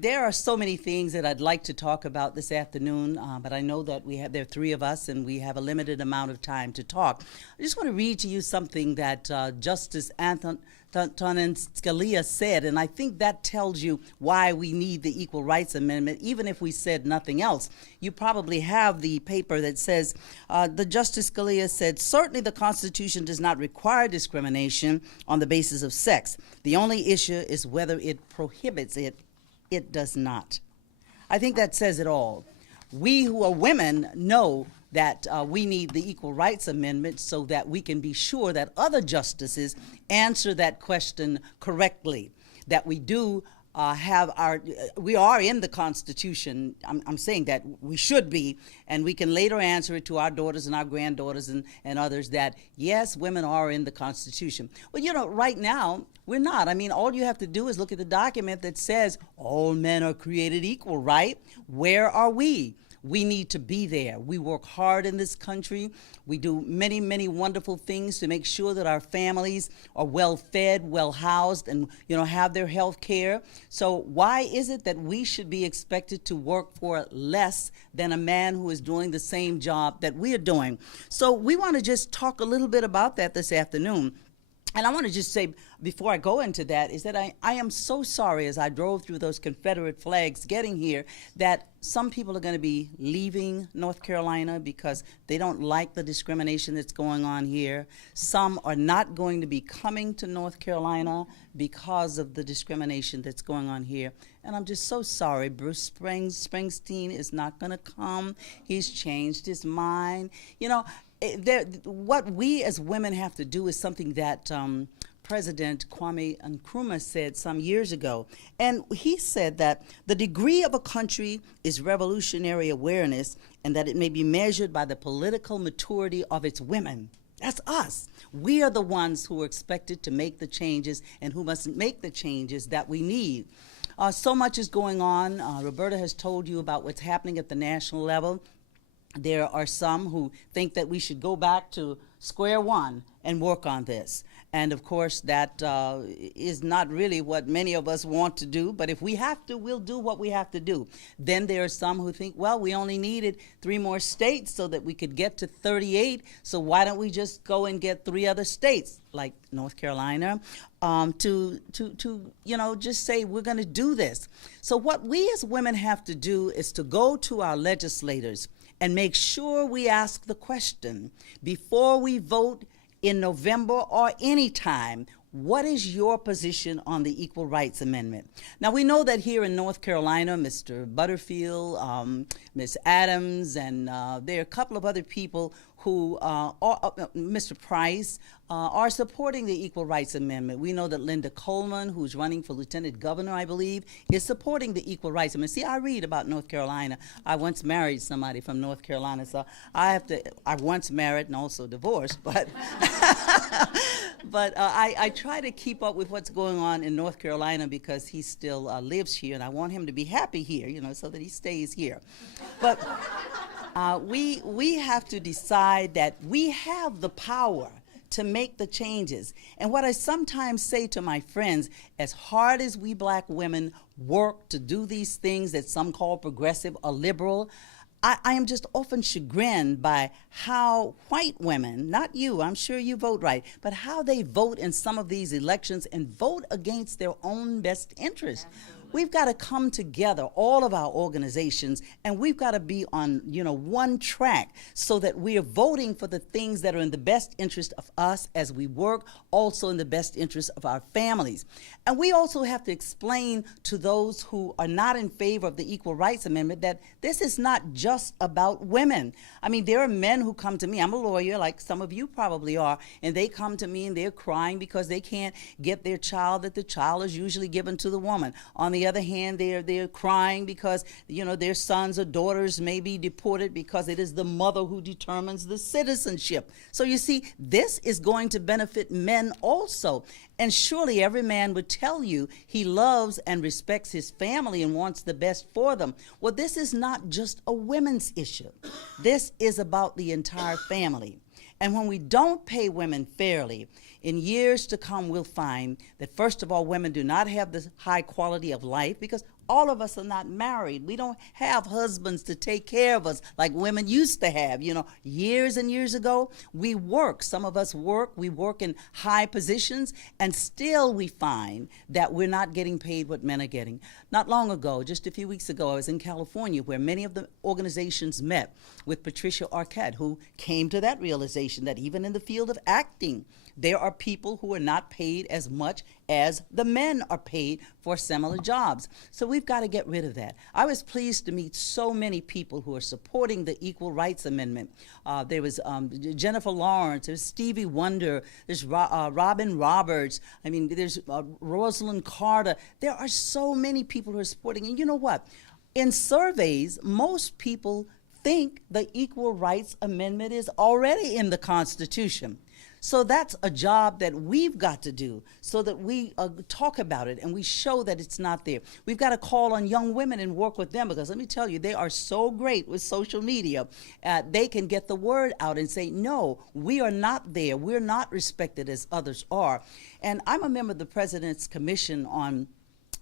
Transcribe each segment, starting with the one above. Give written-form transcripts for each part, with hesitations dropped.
There are so many things that I'd like to talk about this afternoon, but I know that there are three of us and we have a limited amount of time to talk. I just want to read to you something that Justice Antonin Scalia said, and I think that tells you why we need the Equal Rights Amendment, even if we said nothing else. You probably have the paper that says, the Justice Scalia said, certainly the Constitution does not require discrimination on the basis of sex. The only issue is whether it prohibits it. It does not. I think that says it all. We who are women know that we need the Equal Rights Amendment so that we can be sure that other justices answer that question correctly, that we do we are in the Constitution. I'm saying that we should be, and we can later answer it to our daughters and our granddaughters and others that, yes, women are in the Constitution. Well, right now, we're not. I mean, all you have to do is look at the document that says all men are created equal, right? Where are we? We need to be there. We work hard in this country. We do many, many wonderful things to make sure that our families are well fed, well housed, and have their health care. So why is it that we should be expected to work for less than a man who is doing the same job that we are doing? So we want to just talk a little bit about that this afternoon. And I want to just say, before I go into that, is that I am so sorry as I drove through those Confederate flags getting here that some people are going to be leaving North Carolina because they don't like the discrimination that's going on here. Some are not going to be coming to North Carolina because of the discrimination that's going on here. And I'm just so sorry. Bruce Springsteen is not going to come. He's changed his mind. What we as women have to do is something that President Kwame Nkrumah said some years ago. And he said that the degree of a country is revolutionary awareness and that it may be measured by the political maturity of its women. That's us. We are the ones who are expected to make the changes and who must make the changes that we need. So much is going on. Roberta has told you about what's happening at the national level. There are some who think that we should go back to square one and work on this. And of course, that is not really what many of us want to do, but if we have to, we'll do what we have to do. Then there are some who think, well, we only needed 3 more states so that we could get to 38, so why don't we just go and get 3 other states, like North Carolina, to just say we're going to do this. So what we as women have to do is to go to our legislators and make sure we ask the question before we vote in November or any time, what is your position on the Equal Rights Amendment? Now, we know that here in North Carolina, Mr. Butterfield, Ms. Adams, and there are a couple of other people who Mr. Price, are supporting the Equal Rights Amendment. We know that Linda Coleman, who's running for Lieutenant Governor, I believe, is supporting the Equal Rights Amendment. See, I read about North Carolina. I once married somebody from North Carolina, so I once married and also divorced, but but I try to keep up with what's going on in North Carolina because he still lives here, and I want him to be happy here, so that he stays here. But we have to decide that we have the power to make the changes. And what I sometimes say to my friends, as hard as we black women work to do these things that some call progressive or liberal, I am just often chagrined by how white women, not you, I'm sure you vote right, but how they vote in some of these elections and vote against their own best interest. We've got to come together, all of our organizations, and we've got to be on, one track so that we are voting for the things that are in the best interest of us as we work, also in the best interest of our families. And we also have to explain to those who are not in favor of the Equal Rights Amendment that this is not just about women. I mean, there are men who come to me. I'm a lawyer, like some of you probably are, and they come to me and they're crying because they can't get their child, that the child is usually given to the woman. On the other hand, they're crying because their sons or daughters may be deported because it is the mother who determines the citizenship. So you see, this is going to benefit men also. And surely every man would tell you he loves and respects his family and wants the best for them. Well, this is not just a women's issue. This is about the entire family. And when we don't pay women fairly, in years to come, we'll find that, first of all, women do not have the high quality of life because all of us are not married. We don't have husbands to take care of us like women used to have. You know, years and years ago, we work. Some of us work. We work in high positions, and still we find that we're not getting paid what men are getting. Not long ago, just a few weeks ago, I was in California where many of the organizations met with Patricia Arquette, who came to that realization that even in the field of acting, there are people who are not paid as much as the men are paid for similar jobs. So we've got to get rid of that. I was pleased to meet so many people who are supporting the Equal Rights Amendment. There was Jennifer Lawrence, there's Stevie Wonder, there's Robin Roberts, I mean, there's Rosalind Carter. There are so many people who are supporting. And you know what? In surveys, most people think the Equal Rights Amendment is already in the Constitution. So that's a job that we've got to do so that we talk about it and we show that it's not there. We've got to call on young women and work with them, because let me tell you, they are so great with social media. They can get the word out and say, no, we are not there. We're not respected as others are. And I'm a member of the President's Commission on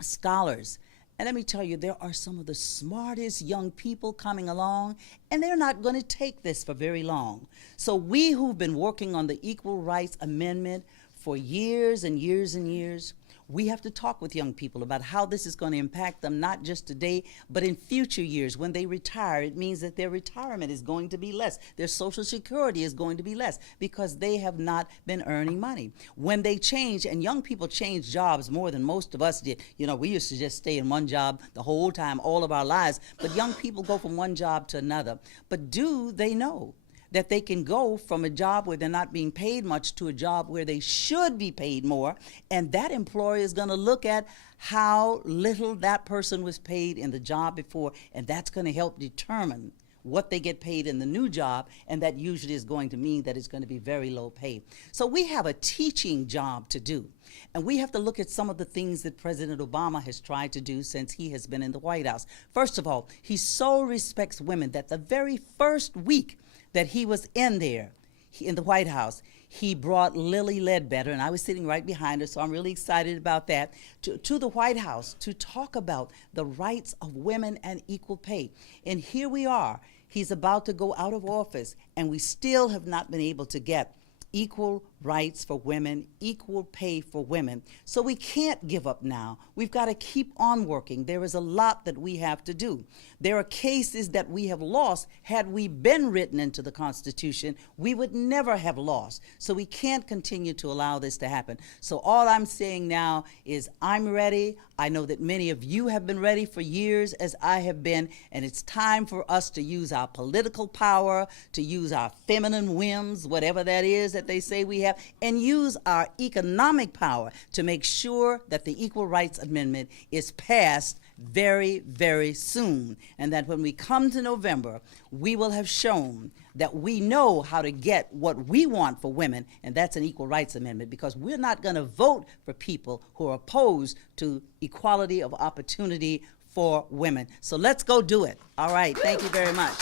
Scholars. And let me tell you, there are some of the smartest young people coming along, and they're not going to take this for very long. So we who've been working on the Equal Rights Amendment for years and years and years, we have to talk with young people about how this is going to impact them, not just today, but in future years. When they retire, it means that their retirement is going to be less. Their Social Security is going to be less because they have not been earning money. When they change, and young people change jobs more than most of us did. You know, we used to just stay in one job the whole time, all of our lives, but young people go from one job to another. But do they know that they can go from a job where they're not being paid much to a job where they should be paid more, and that employer is going to look at how little that person was paid in the job before, and that's going to help determine what they get paid in the new job, and that usually is going to mean that it's going to be very low pay. So we have a teaching job to do, and we have to look at some of the things that President Obama has tried to do since he has been in the White House. First of all, he so respects women that the very first week that he was in there, in the White House, he brought Lilly Ledbetter, and I was sitting right behind her, so I'm really excited about that, to the White House to talk about the rights of women and equal pay. And here we are. He's about to go out of office, and we still have not been able to get equal rights for women, equal pay for women. So we can't give up now. We've got to keep on working. There is a lot that we have to do. There are cases that we have lost. Had we been written into the Constitution, we would never have lost. So we can't continue to allow this to happen. So all I'm saying now is I'm ready. I know that many of you have been ready for years, as I have been, and it's time for us to use our political power, to use our feminine whims, whatever that is that they say we have, and use our economic power to make sure that the Equal Rights Amendment is passed very, very soon, and that when we come to November, we will have shown that we know how to get what we want for women, and that's an Equal Rights Amendment, because we're not going to vote for people who are opposed to equality of opportunity for women. So let's go do it. All right. Thank you very much.